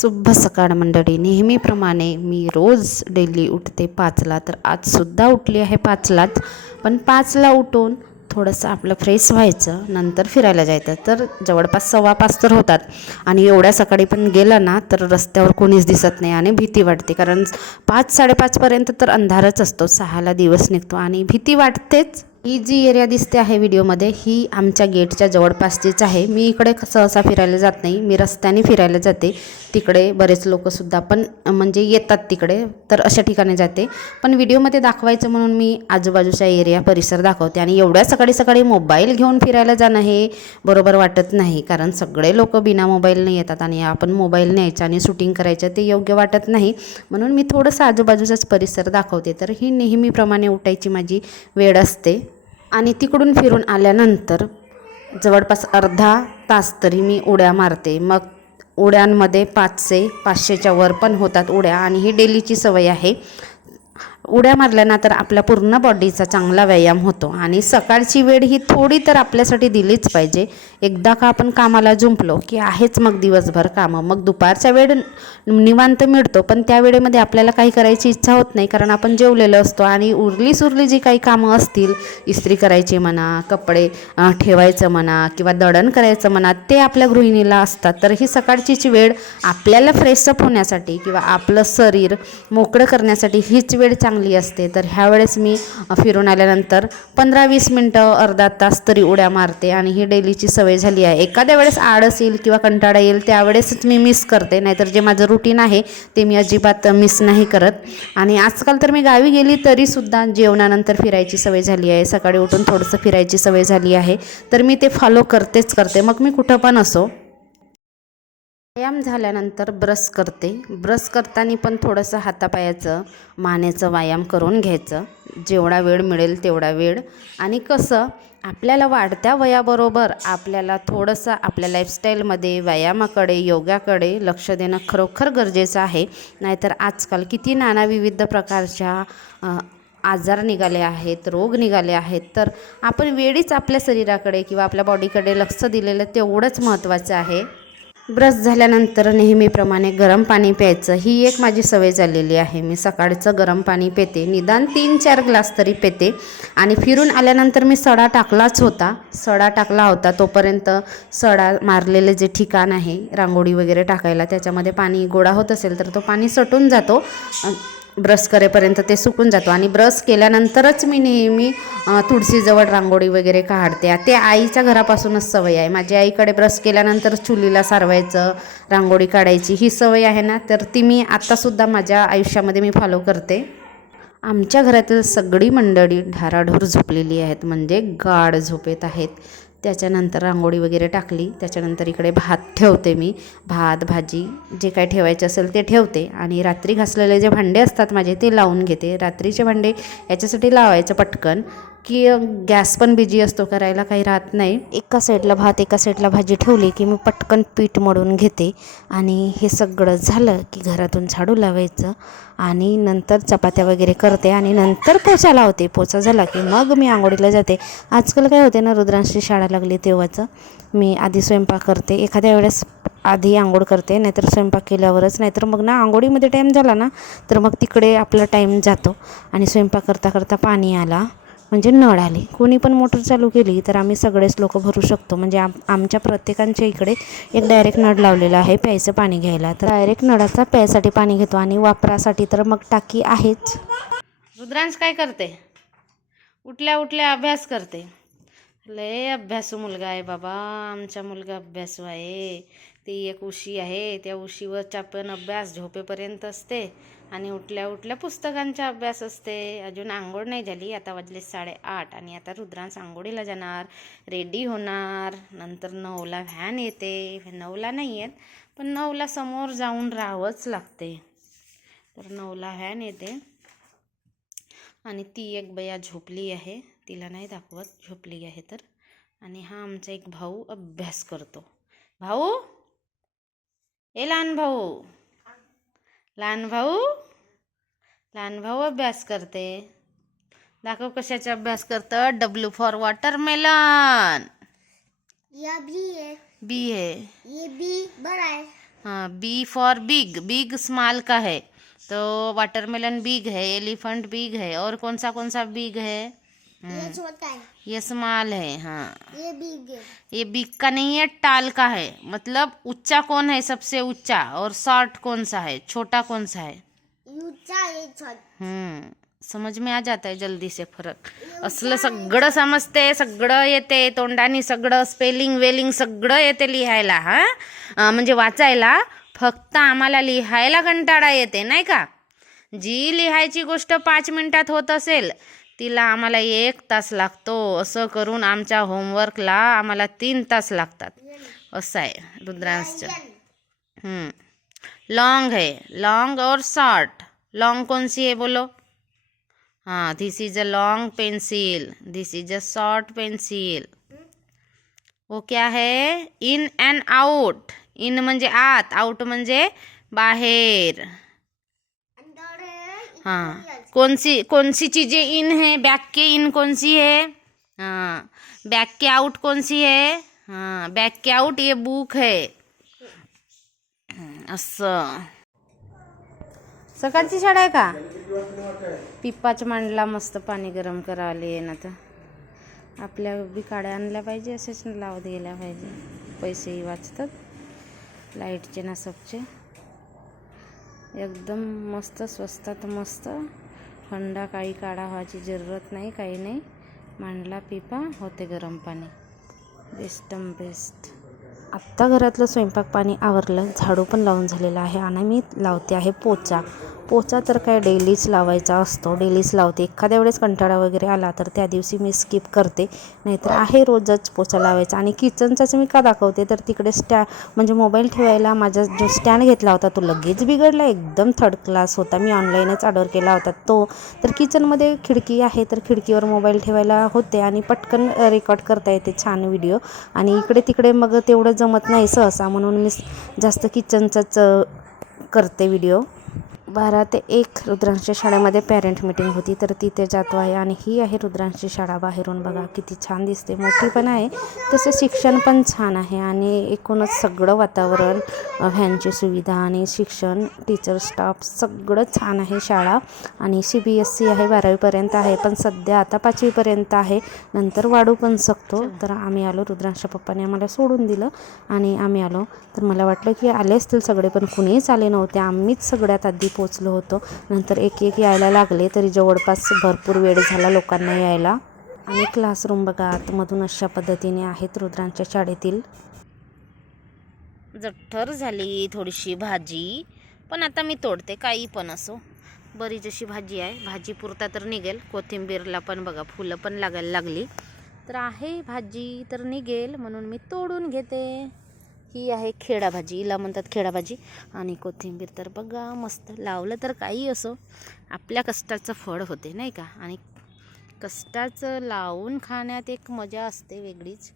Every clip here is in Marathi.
शुभ सकाळ मंडळी. नेहमीप्रमाणे मी रोज डेली उठते 5ला, तर आजसुद्धा उठली आहे 5लाच. पण 5ला उठून थोडंसं आपलं फ्रेश व्हायचं, नंतर फिरायला जायचं. तर जवळपास 5:15 तर होतात आणि एवढ्या सकाळी पण गेलं ना तर रस्त्यावर कोणीच दिसत नाही आणि भीती वाटते, कारण 5-5:30पर्यंत तर अंधारच असतो. 6ला दिवस निघतो आणि भीती वाटतेच. ही जी एरिया दिसते आहे व्हिडिओमध्ये, ही आमच्या गेटच्या जवळपासचीच आहे. मी इकडे सहसा फिरायला जात नाही, मी रस्त्याने फिरायला जाते. तिकडे बरेच लोकंसुद्धा पण म्हणजे येतात तिकडे, तर अशा ठिकाणी जाते. पण व्हिडिओमध्ये दाखवायचं म्हणून मी आजूबाजूचा एरिया परिसर दाखवते. आणि एवढ्या सकाळी सकाळी मोबाईल घेऊन फिरायला जाणं हे बरोबर वाटत नाही, कारण सगळे लोक बिना मोबाईलने येतात आणि आपण मोबाईल न्यायचा आणि शूटिंग करायचं ते योग्य वाटत नाही. म्हणून मी थोडंसं आजूबाजूचाच परिसर दाखवते. तर ही नेहमीप्रमाणे उठायची माझी वेळ असते. आणि तिकडून फिरून आल्यानंतर जवळपास अर्धा तास तरी मी उड्या मारते. मग उड्यांमध्ये 500-500च्या वर पण होतात उड्या, आणि ही डेलीची सवय आहे. उड्या मारल्यानंतर आपल्या पूर्ण बॉडीचा चांगला व्यायाम होतो. आणि सकाळची वेळ ही थोडी तर आपल्यासाठी दिलीच पाहिजे. एकदा का आपण कामाला जुंपलो की आहेच मग दिवसभर कामं. मग दुपारचा वेळ निवांत मिळतो, पण त्या वेळेमध्ये आपल्याला काही करायची इच्छा होत नाही, कारण आपण जेवलेलो असतो. आणि उरली जी काही कामं असतील, इस्त्री करायची म्हणा, कपडे ठेवायचं म्हणा, किंवा दळण करायचं म्हणा, ते आपल्या गृहिणीला असतात. तर ही सकाळचीच वेळ आपल्याला फ्रेशअप होण्यासाठी किंवा आपलं शरीर मोकळं करण्यासाठी हीच वेळ चांगली असते. तर ह्यावेळेस मी फिरून आल्यानंतर 15-20 मिनटं अर्धा तास तरी उड्या मारते. आणि ही डेलीची सवय झाली आहे. एखाद्या वेळेस आळस येईल किंवा कंटाळा येईल त्यावेळेसच मी मिस करते, नाहीतर जे माझं रुटीन आहे ते मी अजिबात मिस नाही करत. आणि आजकाल तर मी गावी गेली तरीसुद्धा जेवणानंतर फिरायची सवय झाली आहे. सकाळी उठून थोडंसं फिरायची सवय झाली आहे, तर मी ते फॉलो करतेच करते, मग मी कुठं पण असो. व्यायाम झाल्यानंतर ब्रश करते. ब्रश करताना पण थोडंसं हातापायाचं मानेचं व्यायाम करून घ्यायचं, जेवढा वेळ मिळेल तेवढा वेळ. आणि कसं आपल्याला वाढत्या वयाबरोबर आपल्याला थोडंसं आपल्या लाईफस्टाईलमध्ये व्यायामाकडे, योगाकडे लक्ष देणं खरोखर गरजेचं आहे. नाहीतर आजकाल किती नाना विविध प्रकारच्या आजार निघाले आहेत, रोग निघाले आहेत. तर आपण वेळीच आपल्या शरीराकडे किंवा आपल्या बॉडीकडे लक्ष दिलेलं तेवढंच महत्त्वाचं आहे. ब्रश झाल्यानंतर नेहमीप्रमाणे गरम पाणी प्यायचं, ही एक माझी सवय झालेली आहे. मी सकाळचं गरम पाणी पिते, निदान 3-4 ग्लास तरी पिते. आणि फिरून आल्यानंतर मी सडा टाकला होता तोपर्यंत सडा मारलेले जे ठिकाण आहे रांगोळी वगैरे टाकायला, त्याच्यामध्ये पाणी गोळा होत असेल तर तो पाणी सटून जातो. ब्रश करेपर्यंत ते सुकून जातो. आणि ब्रश केल्यानंतरच मी नेहमी तुळशीजवळ रांगोळी वगैरे काढते. ते आईच्या घरापासूनच सवय आहे. माझ्या आईकडे ब्रश केल्यानंतर चुलीला सारवायचं, रांगोळी काढायची ही सवय आहे ना, तर ती मी आत्तासुद्धा माझ्या आयुष्यामध्ये मी फॉलो करते. आमच्या घरातील सगळी मंडळी ढाराढोर झोपलेली आहेत, म्हणजे गाढ झोपेत आहेत. त्याच्यानंतर रांगोळी वगैरे टाकली, त्याच्यानंतर इकडे भात ठेवते मी. भात भाजी जे काय ठेवायचे असेल ते ठेवते. आणि रात्री घासलेले जे भांडे असतात माझे ते लावून घेते. रात्रीचे भांडे याच्यासाठी लावायचं पटकन, की गॅस पण बिजी असतो, करायला काही राहत नाही. एका साईडला भात एका साईडला भाजी ठेवली की मी पटकन पीठ मळून घेते. आणि हे सगळं झालं की घरातून झाडू लावायचं, आणि नंतर चपात्या वगैरे करते, आणि नंतर पोछा लावते. पोछा झाला की मग मी आंघोळीला जाते. आजकाल काय होते ना, रुद्रांशी शाळा लागली तेव्हाचं मी आधी स्वयंपाक करते, एखाद्या वेळेस आधी आंघोळ करते, नाहीतर स्वयंपाक केल्यावरच. नाहीतर मग ना आंघोळीमध्ये टाईम झाला ना तर मग तिकडे आपला टाईम जातो. आणि स्वयंपाक करता करता पाणी आला म्हणजे नळ आले, कोणी पण मोटर चालू केली तर आम्ही सगळेच लोक भरू शकतो. म्हणजे आमच्या प्रत्येकांच्या इकडे एक डायरेक्ट नळ लावलेला आहे प्यायचं पाणी घ्यायला. तर डायरेक्ट नळाचा प्यायसाठी पाणी घेतो, आणि वापरासाठी तर मग टाकी आहेच. रुद्रांश काय करते? उठल्या उठल्या अभ्यास करते. लय अभ्यासू मुलगा आहे बाबा, आमचा मुलगा अभ्यासू आहे. ती एक उशी आहे, त्या उशीवरचा पण अभ्यास झोपेपर्यंत असते, आणि उठल्या उठल्या पुस्तकांचा अभ्यास असते. अजून आंघोळ नाही झाली, आता वाजले 8:30, आणि आता रुद्रांश आंघोळीला जाणार, रेडी होणार. नंतर 9ला व्हॅन येते. 9ला नाही येत, पण 9ला समोर जाऊन राहावंच लागते. तर 9ला व्हॅन येते. आणि ती एक बया झोपली आहे, तिला नाही दाखवत, झोपली आहे तर. आणि हा आमचा एक भाऊ अभ्यास करतो. भाऊ, ए लहान भाऊ, लहान भाऊ अभ्यास करते. दाखव कशाचा अभ्यास करतं. W for watermelon. या बी है, बी है. ये बी बड़ा है. हाँ, बी फॉर बिग, बिग स्मॉल का है, तो वाटरमेलन बिग है, एलिफेंट बिग है, और कौन सा बिग है? ये छोटा है, ये स्मॉल है। हाँ, ये बिग है। ये बिग का नहीं है, टाल का है। मतलब ऊंचा कौन है सबसे ऊंचा, और शॉर्ट कौन सा है, छोटा कौन सा है? ऊंचा ये छोटा। समज में आ जाता है जल्दी से फरक. असलं सगळं समजते, सगळं येते तोंडाने, सगळं स्पेलिंग वेलिंग सगळं येते लिहायला. म्हणजे वाचायला, फक्त आम्हाला लिहायला कंटाळा येते नाही का. जी लिहायची गोष्ट 5 मिनिटात होत असेल तिला आम्हाला 1 तास लागतो. असं करून आमच्या होमवर्कला आम्हाला 3 तास लागतात. असं आहे रुद्रांशचं. लॉन्ग है, लॉन्ग और शॉर्ट. लॉन्ग कौन सी है बोलो? हाँ, this is a long pencil, this is a short pencil. वो क्या है? In and out. इन म्हणजे आत, आउट म्हणजे बाहेर. हाँ, कौन सी चीजें इन है? बैक के इन कौन सी है? हाँ, बैक के आउट कौन सी है? हाँ, बैक के आउट ये बुक है. असं. सकाळची शाळा आहे का? पिप्पाच मांडला, मस्त पाणी गरम करायला ये ना. तर आपल्या बी काड्या आणल्या पाहिजे, असेच लावत गेल्या पाहिजे. पैसेही वाचतात, लाईटचे ना सबचे. एकदम मस्त स्वस्तात मस्त थंडा, काही काढा व्हायची जरूरत नाही, काही नाही. मांडला पिपा, होते गरम पाणी. बेस्टम बेस्ट. आत्ता घरातलं स्वयंपाक पाणी आवरलं, झाडू पण लावून झालेला आहे आणि मी लावते आहे पोचा. पोचा तर काय डेलीच लावायचा असतो, डेलीच लावते. एखाद्या वेळेस कंटाळा वगैरे आला तर त्या दिवशी मी स्किप करते, नाहीतर आहे रोजच पोचा लावायचा. आणि किचनचाच मी का दाखवते तर तिकडे म्हणजे मोबाईल ठेवायला माझा जो स्टँड घेतला होता तो लगेच बिघडला. एकदम थर्ड क्लास होता, मी ऑनलाईनच ऑर्डर केला होता तो. तर किचनमध्ये खिडकी आहे तर खिडकीवर मोबाईल ठेवायला होते आणि पटकन रेकॉर्ड करता येते छान व्हिडिओ. आणि इकडे तिकडे मग तेवढं जमत नाही सहसा, म्हणून मी जास्त किचनचाच करते व्हिडिओ. 12 ते 1 रुद्रांशच्या शाळेमध्ये पॅरेंट मीटिंग होती, तर तिथे जातो आहे. आणि ही आहे रुद्रांशची शाळा. बाहेरून बघा किती छान दिसते, मोठी पण आहे, तसं शिक्षण पण छान आहे. आणि एकूणच सगळं वातावरण, व्हॅनची सुविधा आणि शिक्षण, टीचर स्टाफ सगळं छान आहे शाळा. आणि CBSE आहे, 12वीपर्यंत आहे, पण सध्या आता 5वीपर्यंत आहे, नंतर वाढू पण शकतो. तर आम्ही आलो, रुद्रांशच्या पप्पाने आम्हाला सोडून दिलं आणि आम्ही आलो. तर मला वाटलं की आले असतील सगळे, पण कुणीच आले नव्हते, आम्हीच सगळ्यात आधी पोचलो होतो. नंतर एक एक यायला लागले, तरी जवळपास भरपूर वेळ झाला लोकांना यायला. आणि क्लासरूम बघा आतमधून अशा पद्धतीने आहेत रुद्रांच्या शाळेतील. जठ्ठर झाली थोडीशी भाजी, पण आता मी तोडते, काही पण असो. बरी जशी भाजी आहे, भाजी पुरता तर निघेल. कोथिंबीरला पण बघा फुलं पण लागायला लागली, तर आहे भाजी तर निघेल, म्हणून मी तोडून घेते. ही आहे खेडा भाजी, हिला म्हणतात खेडा भाजी. आणि कोथिंबीर तर बघा मस्त. लावलं तर काही असो, आपल्या कष्टाचं फळ होते नाही का. आणि कष्टाचं लावून खाण्यात एक मजा असते वेगळीच.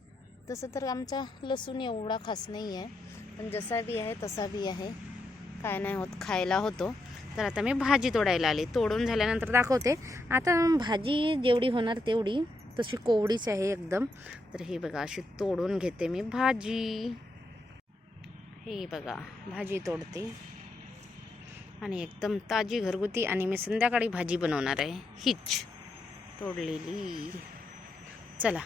तसं तर आमचा लसूण एवढा खास नाही आहे, पण जसा बी आहे तसा बी आहे, काय नाही होत, खायला होतो. तर आता मी भाजी तोडायला आले, तोडून झाल्यानंतर दाखवते. आता भाजी जेवढी होणार तेवढी, तशी कोवडीच आहे एकदम. तर हे बघा अशी तोडून घेते मी भाजी. हे बघा भाजी तोडते आणि एकदम ताजी घरगुती. आणि मी संध्याकाळी भाजी बनवणार आहे, हीच तोडलेली. चला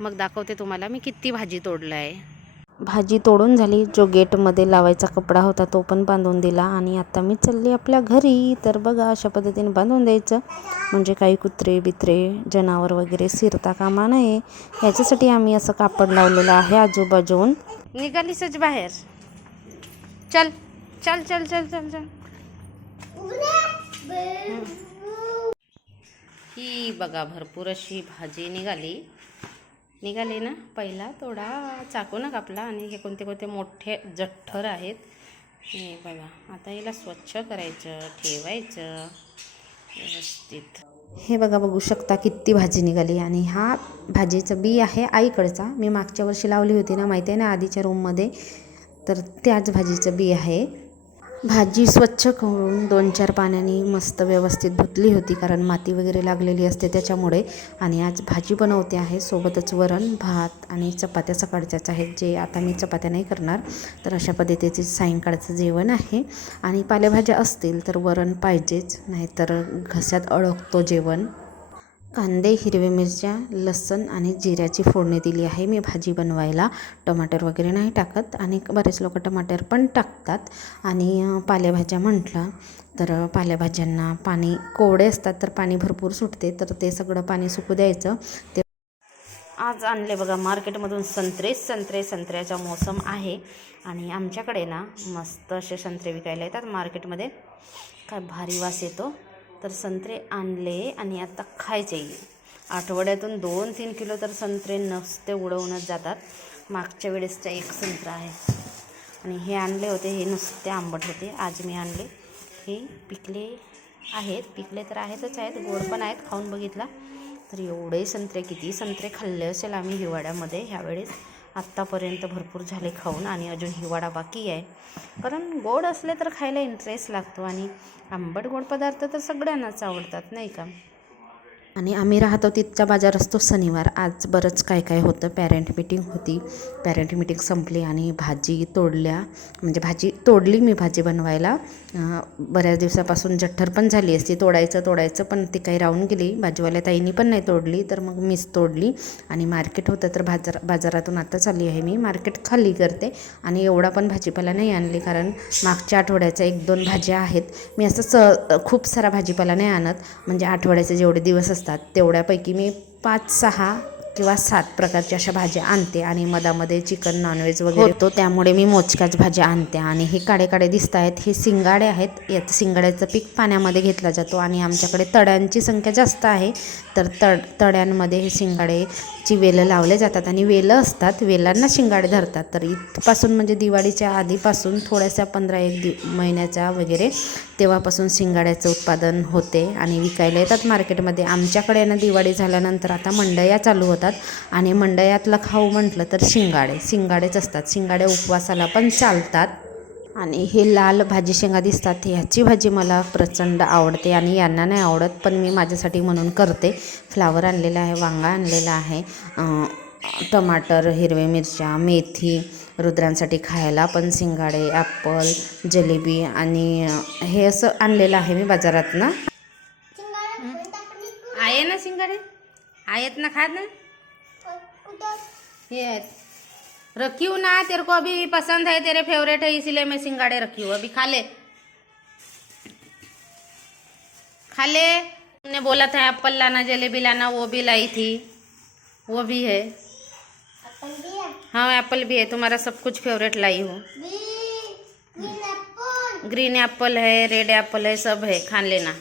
मग दाखवते तुम्हाला मी किती भाजी तोडलं आहे. भाजी तोडून झाली, जो गेटमध्ये लावायचा कपडा होता तो पण बांधून दिला. आणि आता मी चालली आपल्या घरी. तर बघा अशा पद्धतीने बांधून द्यायचं, म्हणजे काही कुत्रे बित्रे जनावर वगैरे शिरता कामा नये, याच्यासाठी आम्ही असं कापड लावलेलं आहे आजूबाजून. निघाली सच बाहेर, चल चल चल चल चल चल. ही बघा भरपूर अशी भाजी निघाली ना. पहिला थोडा चाकून कापला. आणि हे कोणते कोणते मोठे जठ्ठर आहेत हे बघा. आता याला स्वच्छ करायचं, ठेवायचं व्यवस्थित. हे बघा बघू शकता किती भाजी निघाली. आणि हा भाजीचं बी आहे आईकडचा, मी मागच्या वर्षी लावली होती ना, माहिती आहे ना आधीच्या रूममध्ये, तर त्याच भाजीचं बी आहे. भाजी स्वच्छ करून 2-4 पाण्याने मस्त व्यवस्थित धुतली होती, कारण माती वगैरे लागलेली असते त्याच्यामुळे. आणि आज भाजी बनवते आहे, सोबतच वरण भात आणि चपात्या सकाळच्याच आहेत, जे आता मी चपात्या नाही करणार. तर अशा पद्धतीचे सायंकाळचं जेवण आहे. आणि पालेभाज्या असतील तर वरण पाहिजेच, नाहीतर घशात अडकतो जेवण. कांदे, हिरव्या मिरच्या, लसूण आणि जिऱ्याची फोडणी दिली आहे मी भाजी बनवायला. टमाटर वगैरे नाही टाकत, आणि बरेच लोक टमाटर पण टाकतात. आणि पालेभाज्या म्हटलं तर पालेभाज्यांना पाणी कोरडे असतात तर पाणी भरपूर सुटते, तर ते सगळं पाणी सुकू द्यायचं. ते आज आणले बघा मार्केटमधून संत्र्याचा मोसम आहे. आणि आमच्याकडे ना मस्त असे संत्रे विकायला येतात मार्केटमध्ये, काय भारी वास येतो. तर संत्रे आणले आणि आता खायचे. आठवड्यातून 2-3 किलो तर संत्रे नसते उडवूनच जातात. मागच्या वेळेसचा एक संत्रा आहे, आणि हे आणले होते, हे नुसते आंबट होते. आज मी आणले, हे पिकले तर आहेतच आहेत, गोड पण आहेत. खाऊन बघितला तर एवढे संत्रे, किती संत्रे खाल्ले असेल आम्ही हिवाळ्यामध्ये ह्यावेळेस. आत्तापर्यंत भरपूर झाले खाऊन, आणि अजून हिवाळा बाकी आहे. कारण गोड असले तर खायला इंटरेस्ट लागतो, आणि आंबट गोड पदार्थ तर सगळ्यांनाच आवडतात, नाही का. आणि आम्ही राहतो तिथचा बाजार असतो शनिवार. आज बरंच काय होतं, पॅरेंट मीटिंग होती. पॅरेंट मीटिंग संपली आणि भाजी तोडल्या, म्हणजे भाजी तोडली मी भाजी बनवायला. बऱ्याच दिवसापासून जठ्ठर पण झाली असती, तोडायचं पण ती काही राहून गेली. भाजीवाल्या ताईंनी पण नाही तोडली, तर मग मीच तोडली. आणि मार्केट होतं तर बाजारातून आताच आली आहे मी. मार्केट खाली करते, आणि एवढा पण भाजीपाला नाही आणली, कारण मागच्या आठवड्याच्या 1-2 भाज्या आहेत. मी असं खूप सारा भाजीपाला नाही आणत, म्हणजे आठवड्याचे जेवढे दिवस असतात तेवढ्यापैकी मी 5-6 किंवा 7 प्रकारच्या अशा भाज्या आणते. आणि मधामध्ये चिकन नॉनव्हेज वगैरे होतो, त्यामुळे मी मोजक्याच भाज्या आणते. आणि हे काळे दिसत आहेत, हे शिंगाडे आहेत. याचं शिंगाड्याचं पीक पाण्यामध्ये घेतला जातो, आणि आमच्याकडे तड्यांची संख्या जास्त आहे. तर तड्यांमध्ये हे शिंगाडेची वेलं लावले जातात, आणि वेलं असतात, वेलांना शिंगाडे धरतात. तर इथपासून म्हणजे दिवाळीच्या आधीपासून थोड्याशा 15-1 महिन्याच्या वगैरे तेव्हापासून शिंगाड्याचं उत्पादन होते, आणि विकायला येतात मार्केटमध्ये. आमच्याकडे ना दिवाळी झाल्यानंतर आता मंडया चालू होतात, आणि मंडयातलं खाऊ म्हटलं तर शिंगाडेच असतात. शिंगाडे उपवासाला पण चालतात. आणि हे लाल भाजी शेंगा दिसतात, ह्याची भाजी मला प्रचंड आवडते, आणि यांना नाही आवडत, पण मी माझ्यासाठी म्हणून करते. फ्लावर आणलेला आहे, वांगा आणलेला आहे, टमाटर, हिरवे मिरच्या, मेथी, रुद्रांसाठी खायला पण शिंगाडे, ॲपल, जलेबी, आणि हे असं आणलेलं आहे मी बाजारातनं. आहे ना शिंगाडे, आहेत ना, खा ना. ये रखी हूँ ना, तेरे को अभी पसंद है, तेरे फेवरेट है, इसीलिए मैं सिंगाड़े रखी हूँ. अभी खा ले. तुमने बोला था एप्पल लाना, जलेबी लाना, वो भी लाई थी, वो भी है. हाँ एप्पल भी है, तुम्हारा सब कुछ फेवरेट लाई हूँ. ग्रीन एप्पल है, रेड एप्पल है, सब है, खा लेना.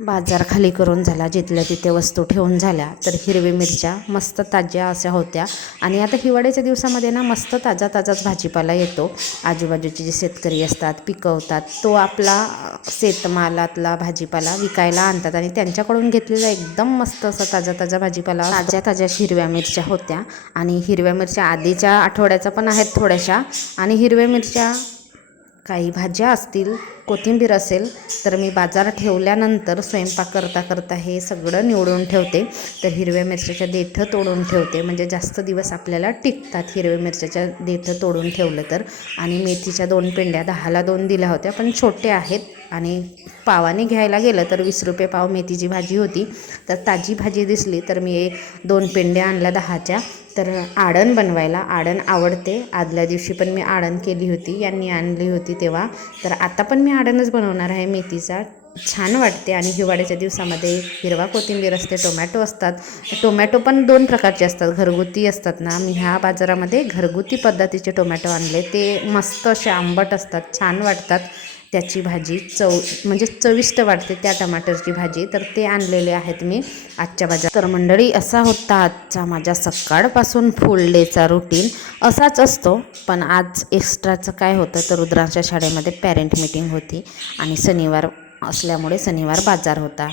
बाजार खाली करून झाला, जिथल्या तिथे वस्तू ठेवून झाल्या. तर हिरवी मिरच्या मस्त ताज्या अशा होत्या. आणि आता हिवाळ्याच्या दिवसामध्ये ना मस्त ताजाच भाजीपाला येतो. आजूबाजूचे जे शेतकरी असतात, पिकवतात, तो आपला शेतमालातला भाजीपाला विकायला आणतात, आणि त्यांच्याकडून घेतलेला एकदम मस्त असा ताजा भाजीपाला. ताज्या हिरव्या मिरच्या होत्या, आणि हिरव्या मिरच्या आधीच्या आठवड्याचा पण आहेत थोड्याशा. आणि हिरव्या मिरच्या, काही भाज्या असतील, कोथिंबीर असेल, तर मी बाजार ठेवल्यानंतर स्वयंपाक करता हे सगळं निवडून ठेवते. तर हिरव्या मिरच्याच्या देठं तोडून ठेवते, म्हणजे जास्त दिवस आपल्याला टिकतात हिरव्या मिरच्याच्या देठं तोडून ठेवलं तर. आणि मेथीच्या 2 पेंड्या 10ला 2 दिल्या होत्या, पण छोटे आहेत. आणि पावाने घ्यायला गेलं तर 20 रुपये पाव मेथीची भाजी होती. तर ताजी भाजी दिसली तर मी 2 पेंड्या आणल्या 10च्या. तर आडण बनवायला, आडण आवडते. आदल्या दिवशी पण मी आडण केली होती, यांनी आणली होती तेव्हा. तर आता पण मी आडणच बनवणार आहे मेथीचा. छान वाटते. आणि हिवाळ्याच्या दिवसामध्ये हिरवा कोथिंबीर असते, टोमॅटो असतात. टोमॅटो पण 2 प्रकारचे असतात, घरगुती असतात ना. मी ह्या बाजारामध्ये घरगुती पद्धतीचे टोमॅटो आणले, ते मस्त असे आंबट असतात, छान वाटतात. त्याची भाजी म्हणजे चविष्ट वाटते त्या टमाटरची भाजी. तर ते आणलेले आहेत मी आजच्या बाजार. तर मंडळी, असा होता आजचा माझ्या सकाळपासून फुल डेचा रुटीन. असाच असतो, पण आज एक्स्ट्राचं काय होतं तर रुद्रांच्या शाळेमध्ये पॅरेंट मीटिंग होती, आणि शनिवार असल्यामुळे शनिवार बाजार होता.